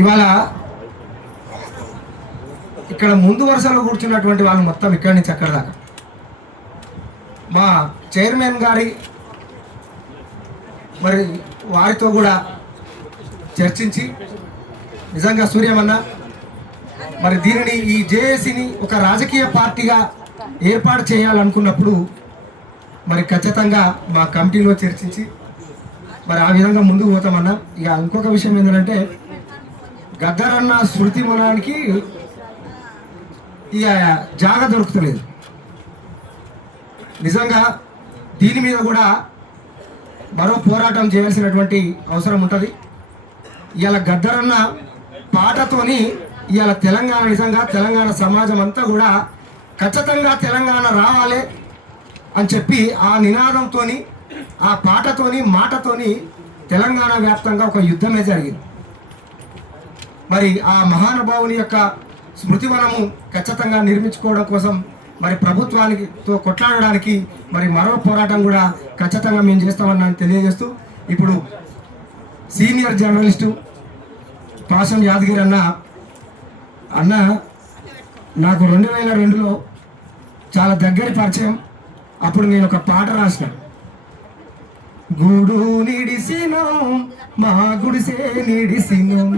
ఇవాళ ఇక్కడ ముందు వరుసలో కూర్చున్నటువంటి వాళ్ళు మొత్తం ఇక్కడి నుంచి అక్కడ దాకా మా చైర్మన్ గారి మరి వారితో కూడా చర్చించి నిజంగా సూర్యమన్న మరి దీనిని ఈ జేఏసీని ఒక రాజకీయ పార్టీగా ఏర్పాటు చేయాలనుకున్నప్పుడు మరి ఖచ్చితంగా మా కమిటీలో చర్చించి మరి ఆ విధంగా ముందుకు పోతామన్నా. ఇక ఇంకొక విషయం ఏంటంటే గద్దరన్న స్మృతి వనానికి ఇక జాగా దొరుకుతలేదు. నిజంగా దీని మీద కూడా మరో పోరాటం చేయాల్సినటువంటి అవసరం ఉంటుంది. ఇవాళ గద్దరన్న పాటతోని ఇవాళ తెలంగాణ నిజంగా తెలంగాణ సమాజం అంతా కూడా ఖచ్చితంగా తెలంగాణ రావాలి అని చెప్పి ఆ నినాదంతో ఆ పాటతోని మాటతోని తెలంగాణ వ్యాప్తంగా ఒక యుద్ధమే జరిగింది. మరి ఆ మహానుభావుని యొక్క స్మృతివనము ఖచ్చితంగా నిర్మించుకోవడం కోసం మరి ప్రభుత్వానికితో కొట్లాడడానికి మరి మరో పోరాటం కూడా ఖచ్చితంగా మేము చేస్తామని తెలియజేస్తూ ఇప్పుడు సీనియర్ జర్నలిస్టు పాసం యాదగిరి అన్న నాకు 2002లో చాలా దగ్గర పరిచయం. అప్పుడు నేను ఒక పాట రాసిన, గూడు నిడిసినం మా గుడిసే నిడిసినం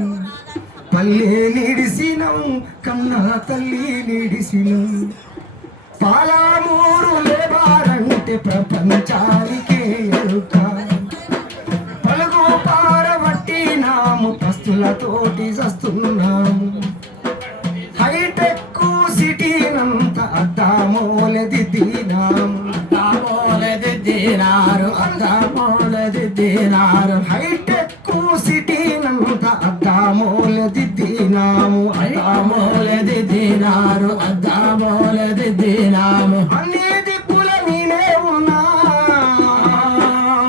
పల్లె నిడిసినం కన్నా తల్లి నిడిసినం పాలామూరు లేవారంటే ప్రపంచానికే ఎరుక పలుగు పారబట్టి నాము పస్తులతోటి చస్తున్నాము హైటెక్ సిటీనంత అద్దామోలదిద్దినాము అద్దామోలదిద్దినారు హైటెక్ సిటీనంత అద్దామోలదిద్దినాము అద్దామోలదిద్దినాము అన్ని దిక్కుల నేనే ఉన్నా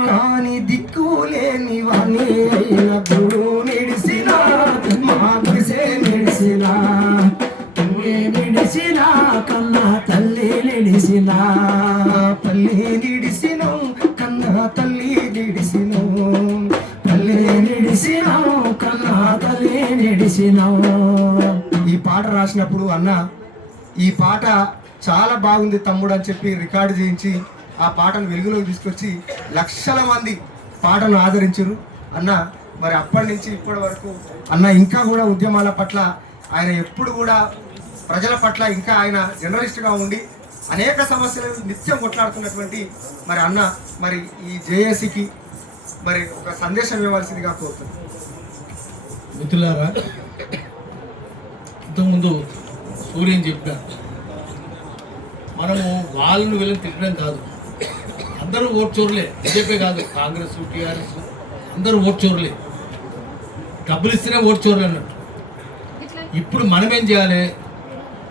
కానీ దిక్కులేని వాణి అయిన గుడు నిడిసిన మా గుడిసే నిడిసిన నిడిసిన కన్నా తల్లి నిడిసిన పల్లి నిడిసినం కన్నా తల్లి నిడిసినం పల్లి నిడిసినం కన్నా తల్లి నిడిసినం. ఈ పాట రాసినప్పుడు అన్న ఈ పాట చాలా బాగుంది తమ్ముడు అని చెప్పి రికార్డు చేయించి ఆ పాటను వెలుగులోకి తీసుకొచ్చి లక్షల మంది పాటను ఆదరించారు అన్న. మరి అప్పటి నుంచి ఇప్పటి వరకు అన్న ఇంకా కూడా ఉద్యమాల పట్ల ఆయన ఎప్పుడు కూడా ప్రజల పట్ల ఇంకా ఆయన జర్నలిస్ట్గా ఉండి అనేక సమస్యలు నిత్యం కొట్లాడుతున్నటువంటి మరి అన్న మరి ఈ జేఏసీకి మరి ఒక సందేశం ఇవ్వాల్సిందిగా కోరుతుంది. మిత్రులారా, ఇంతకుముందు సూర్యని చెప్పారు, మనము వాళ్ళను వీళ్ళని తిట్టడం కాదు. అందరూ ఓట్ చోరులే, బీజేపీ కాదు, కాంగ్రెస్ టీఆర్ఎస్ అందరూ ఓట్ చోరులే. డబ్బులు ఇస్తేనే ఓట్ చోరులు అన్నట్టు. ఇప్పుడు మనం ఏం చేయాలి?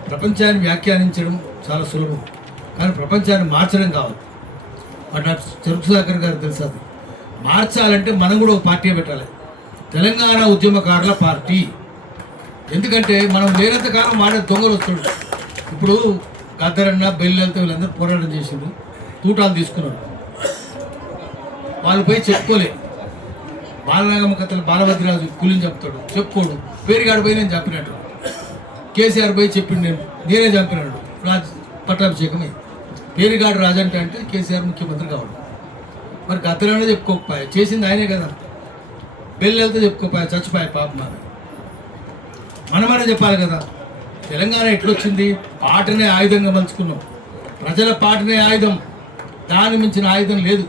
ప్రపంచాన్ని వ్యాఖ్యానించడం చాలా సులభం, కానీ ప్రపంచాన్ని మార్చడం కావాలి. మరి నాకు చెరుకు సుధాకర్ గారు తెలుసు, అది మార్చాలంటే మనం కూడా ఒక పార్టీ పెట్టాలి, తెలంగాణ ఉద్యమకారుల పార్టీ. ఎందుకంటే మనం లేనంత కాలం మాడే దొంగలు వస్తుండే. ఇప్పుడు గద్దరన్న బెల్లెలతో వీళ్ళందరూ పోరాటం చేసిండ్రు, తూటాలు తీసుకున్నారు. వాళ్ళు పోయి చెప్పుకోలే. బాలనాగమ్మ కథలు బాలభద్రరాజు కూలిని చెప్తాడు, చెప్పుకోడు. పేరుగాడు పోయి నేను చంపినట్టు, కేసీఆర్ పోయి చెప్పిండు నేనే చంపినాడు పట్టాభిషేకమే. పేరుగాడు రాజంటే అంటే కేసీఆర్ ముఖ్యమంత్రి కావాలి. మరి గద్దరన్న చెప్పుకోకపోయా, చేసింది ఆయనే కదా. బెల్లెలతో చెప్పుకోపోయా, చచ్చిపోయా పాప. మనమనే చెప్పాలి కదా. తెలంగాణ ఎట్లొచ్చింది? పాటనే ఆయుధంగా మలుచుకున్నాం. ప్రజల పాటనే ఆయుధం, దాని మించిన ఆయుధం లేదు.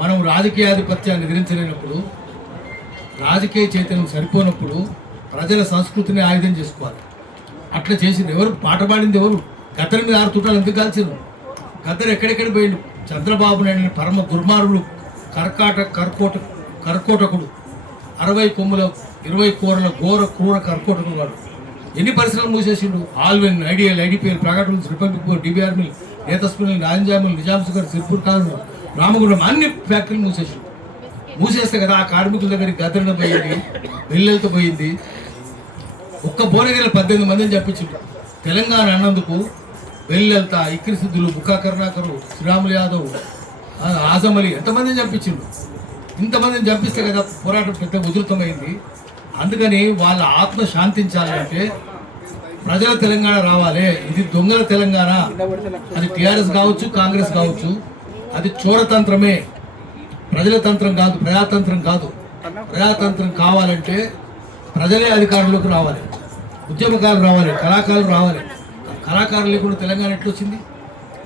మనం రాజకీయాధిపత్యాన్ని ఎదిరించలేనప్పుడు, రాజకీయ చైతన్యం సరిపోనప్పుడు ప్రజల సంస్కృతిని ఆయుధం చేసుకోవాలి. అట్లా చేసింది ఎవరు? పాట పాడింది ఎవరు? గద్దర్ మీద 6 తూటాలు ఎందుకు కాల్చారు? గద్దర్ ఎక్కడెక్కడ పోయిండు? చంద్రబాబు నాయుడు పరమ దుర్మార్గుడు, కర్కోటకుడు, 60 కొమ్ముల 20 కూరల ఘోర క్రూర కర్కోటకుడు వాడు. ఎన్ని పరిశ్రమలు మూసేసిండు? ఆల్వెన్, ఐడియల్, ఐడిపిఎల్, ప్రగటనలు, రిపబ్లిక్ బోర్డ్, డిబిఆర్ మిల్, నేతస్పిల్, నాంజాములు, నిజాం సుగర్, సిర్పూర్ కాలం, రామగుండం అన్ని ఫ్యాక్టరీలు మూసేసిండు. మూసేస్తే కదా ఆ కార్మికుల దగ్గరికి గద్దరన్న పోయింది, బెల్లెలతో పోయింది. ఒక్క భువనగిరిలో 18 మందిని చెప్పించిండు. తెలంగాణ అన్నందుకు బెల్లెలత, ఇక్రిసిద్ధులు, బుక్కా కరుణాకరు, శ్రీరాములు యాదవ్, ఆజం అలీ ఎంతమందిని చంపించిండు. ఇంతమందిని చంపిస్తే కదా పోరాటం పెద్ద ఉధృతమైంది. అందుకని వాళ్ళ ఆత్మ శాంతించాలంటే ప్రజల తెలంగాణ రావాలి. ఇది దొంగల తెలంగాణ. అది టీఆర్ఎస్ కావచ్చు, కాంగ్రెస్ కావచ్చు, అది చోరతంత్రమే, ప్రజల తంత్రం కాదు, ప్రజాతంత్రం కాదు. ప్రజాతంత్రం కావాలంటే ప్రజలే అధికారంలోకి రావాలి, ఉద్యమకారులు రావాలి, కళాకారులు రావాలి. కళాకారులు లేకుండా తెలంగాణ ఎట్లొచ్చింది?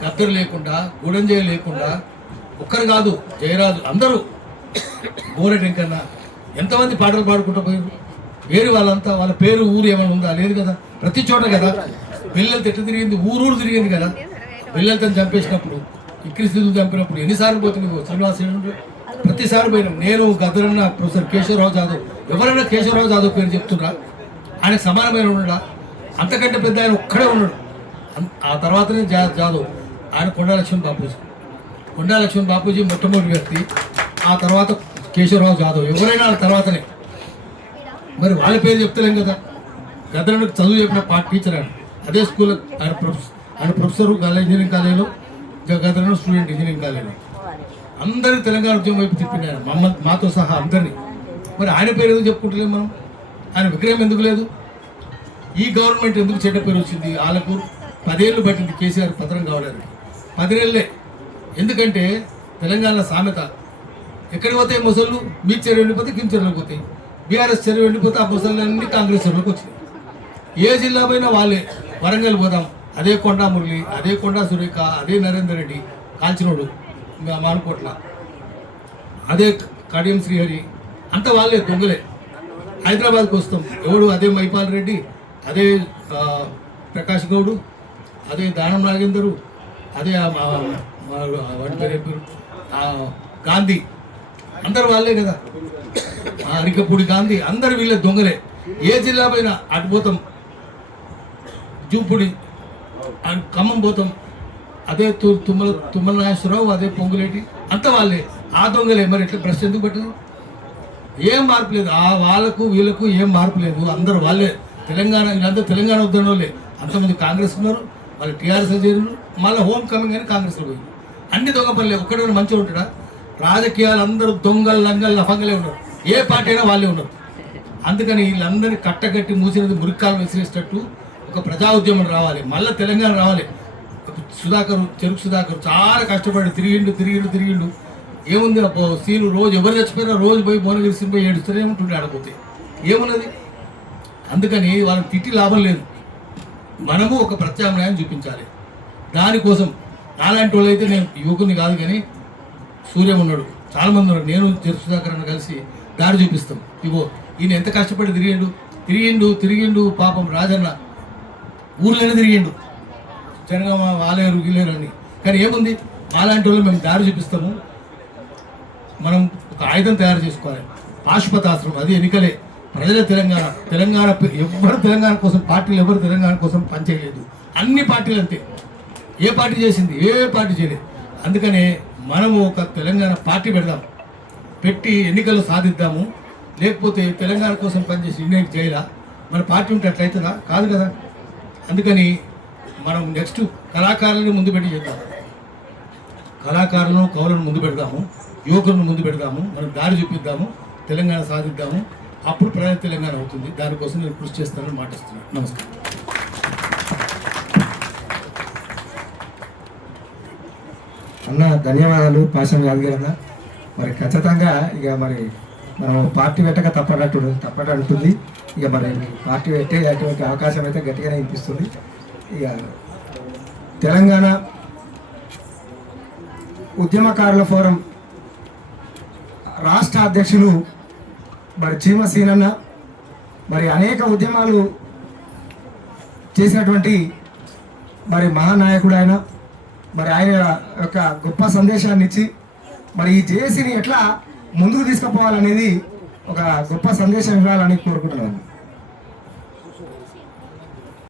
గద్దరు లేకుండా, గూడంజయ లేకుండా, ఒక్కరు కాదు, జయరాజు, అందరూ, గోరెటెంకన్న, ఎంతమంది పాటలు పాడుకుంటూ పోయారు. వేరు వాళ్ళంతా, వాళ్ళ పేరు ఊరు ఏమైనా ఉందా? లేదు కదా. ప్రతి చోట కదా. పిల్లలతో ఎట్లా తిరిగింది? ఊరూరు తిరిగింది కదా. పిల్లలతో చంపేసినప్పుడు, ఇక్కిరిస్థితులు చంపినప్పుడు ఎన్నిసార్లు పోతుంది? శ్రీనివాస ప్రతిసారి పోయినాం. నేను, గద్దరన్న, ప్రొఫెసర్ కేశవరావు జాదవ్, ఎవరైనా కేశవరావు జాదవ్ పేరు చెప్తున్నా, ఆయనకు సమానమైన ఉన్నాడా? అంతకంటే పెద్ద ఆయన ఒక్కడే ఉన్నాడు. ఆ తర్వాతనే జాదవ్, ఆయన కొండా లక్ష్మణ్ బాపూజీ. కొండా లక్ష్మణ్ బాపూజీ మొట్టమొదటి వ్యక్తి, ఆ తర్వాత కేశవరావు జాదవ్, ఎవరైనా ఆ తర్వాతనే. మరి వాళ్ళ పేరు చెప్తలేం కదా. గద్దరన్నకు చదువు చెప్పిన టీచర్ ఆయన, అదే స్కూల్లో ఆయన ప్రొఫెసర్ ఇంజనీరింగ్ కాలేజీలో, గద్దరన్న స్టూడెంట్ ఇంజనీరింగ్ కాలేజీలో. అందరినీ తెలంగాణ ఉద్యమం వైపు తిప్పింది ఆయన, మాతో సహా అందరినీ. మరి ఆయన పేరు ఎందుకు చెప్పుకుంటలేము మనం? ఆయన విగ్రహం ఎందుకు లేదు? ఈ గవర్నమెంట్ ఎందుకు చెడ్డ పేరు వచ్చింది? వాళ్ళకు 10 ఏళ్ళు పట్టింది కేసీఆర్ పత్రం కావడానికి. 10 ఏళ్ళే. ఎందుకంటే తెలంగాణ సామెత, ఎక్కడికి పోతాయి ముసళ్ళు? బీచ్ చెరువు వెళ్ళిపోతే కింద చెరువులకు పోతాయి. బీఆర్ఎస్ చెరువు వెళ్ళిపోతే ఆ ముసళ్ళన్నీ కాంగ్రెస్ చెరువులకు వచ్చినాయి. ఏ జిల్లా పోయినా వాళ్ళే. వరంగల్ పోదాం, అదే కొండా మురళి, అదే కొండా సురేఖ, అదే నరేందర్ రెడ్డి కాల్చినోడు మానుకోట్ల, అదే కడియం శ్రీహరి, అంతా వాళ్ళే, దొంగలే. హైదరాబాద్కి వస్తాం, ఎవడు? అదే మైపాల్ రెడ్డి, అదే ప్రకాష్ గౌడు, అదే దానం నాగేందరు, అదే వాడి పేరు గాంధీ, అందరు వాళ్ళే కదా. అరికపూడి గాంధీ, అందరు వీళ్ళే, దొంగలే. ఏ జిల్లా పైన అటు పోతాం, జూపుడి, ఖమ్మం పోతాం, అదే తుమ్మల నాగేశ్వరరావు, అదే పొంగులేటి, అంత వాళ్ళే, ఆ దొంగలే. మరి ఇట్లా ప్రశ్న ఎందుకు పెట్టదు? ఏం మార్పు లేదు. ఆ వాళ్ళకు వీళ్ళకు ఏం మార్పు లేదు, అందరూ వాళ్ళే. తెలంగాణ, వీళ్ళంతా తెలంగాణ ఉద్యమంలోలే. అంతమంది కాంగ్రెస్ ఉన్నారు, వాళ్ళు టీఆర్ఎస్ చేరినారు, మళ్ళీ హోమ్ కమింగ్ అని కాంగ్రెస్లో పోయింది. అన్ని దొంగ పనులే. ఒక్కడే మంచిగా ఉంటాడా? రాజకీయాలు అందరూ దొంగలు, లంగలు, లఫంగలే ఉన్నారు. ఏ పార్టీ అయినా వాళ్ళే ఉన్నారు. అందుకని వీళ్ళందరినీ కట్టగట్టి మూసినది మురికాలు విసిరేసేటట్టు ఒక ప్రజా ఉద్యమం రావాలి, మళ్ళీ తెలంగాణ రావాలి. చెరుకు సుధాకర్ చాలా కష్టపడి తిరిగిండు. ఏముంది అబ్బో సీను? రోజు ఎవరు చచ్చిపోయినా రోజు పోయి భువనగిరి పోయి ఏడుస్తూనే ఉంటుండే ఆడపోతే. ఏమున్నది? అందుకని వాళ్ళని తిట్టి లాభం లేదు. మనము ఒక ప్రత్యామ్నాయం చూపించాలి. దానికోసం నాలాంటి వాళ్ళు అయితే, నేను యువకుని కాదు కానీ సూర్యం ఉన్నాడు, చాలామంది ఉన్నారు, నేను చెరుకు సుధాకర్ అన్న కలిసి దారి చూపిస్తాం. ఇగో ఈయన ఎంత కష్టపడి తిరిగిండు. పాపం రాజన్న ఊర్లోనే తిరిగిండు, జనగామ, వాలేరు, గిలేరు అని. కానీ ఏముంది? అలాంటి వాళ్ళు మేము దారి చూపిస్తాము. మనం ఒక ఆయుధం తయారు చేసుకోవాలి, పాశుపతాస్త్రం. అది ఎన్నికలే. ప్రజల తెలంగాణ ఎవరు తెలంగాణ కోసం, పార్టీలు ఎవరు తెలంగాణ కోసం పనిచేయలేదు. అన్ని పార్టీలు అంతే. ఏ పార్టీ చేసింది? ఏ పార్టీ చేయలేదు. అందుకనే మనము ఒక తెలంగాణ పార్టీ పెట్టి ఎన్నికలు సాధిద్దాము. లేకపోతే తెలంగాణ కోసం పనిచేసి ఇండియాకి చేయాలా? మన పార్టీ ఉంటే అట్లయితుందా? కాదు కదా. అందుకని మనం నెక్స్ట్ కళాకారులను ముందు పెట్టి చేద్దాం. కళాకారులను, కవులను ముందు పెడదాము, యువకులను ముందు పెడదాము, మనం దారి చూపిద్దాము, తెలంగాణ సాధిద్దాము. అప్పుడు ప్రజల తెలంగాణ అవుతుంది. దానికోసం నేను కృషి చేస్తానని మాటిస్తున్నాను. నమస్కారం. అన్న ధన్యవాదాలు. పాశం యాదగిరి అన్న. మరి ఖచ్చితంగా ఇక మరి మనం పార్టీ పెట్టక తప్పటంటుంది. ఇక మరి పార్టీ పెట్టే అటువంటి అవకాశం అయితే గట్టిగానే వినిపిస్తుంది. ఇక తెలంగాణ ఉద్యమకారుల ఫోరం రాష్ట్ర అధ్యక్షులు మరి చీమసీనన్న, మరి అనేక ఉద్యమాలు చేసినటువంటి మరి మహానాయకుడు ఆయన. మరి ఆయన యొక్క గొప్ప సందేశాన్ని ఇచ్చి మరి ఈ జేఏసీని ఎట్లా ముందుకు తీసుకుపోవాలనేది ఒక గొప్ప సందేశం ఇవ్వాలని కోరుకుంటున్నాను.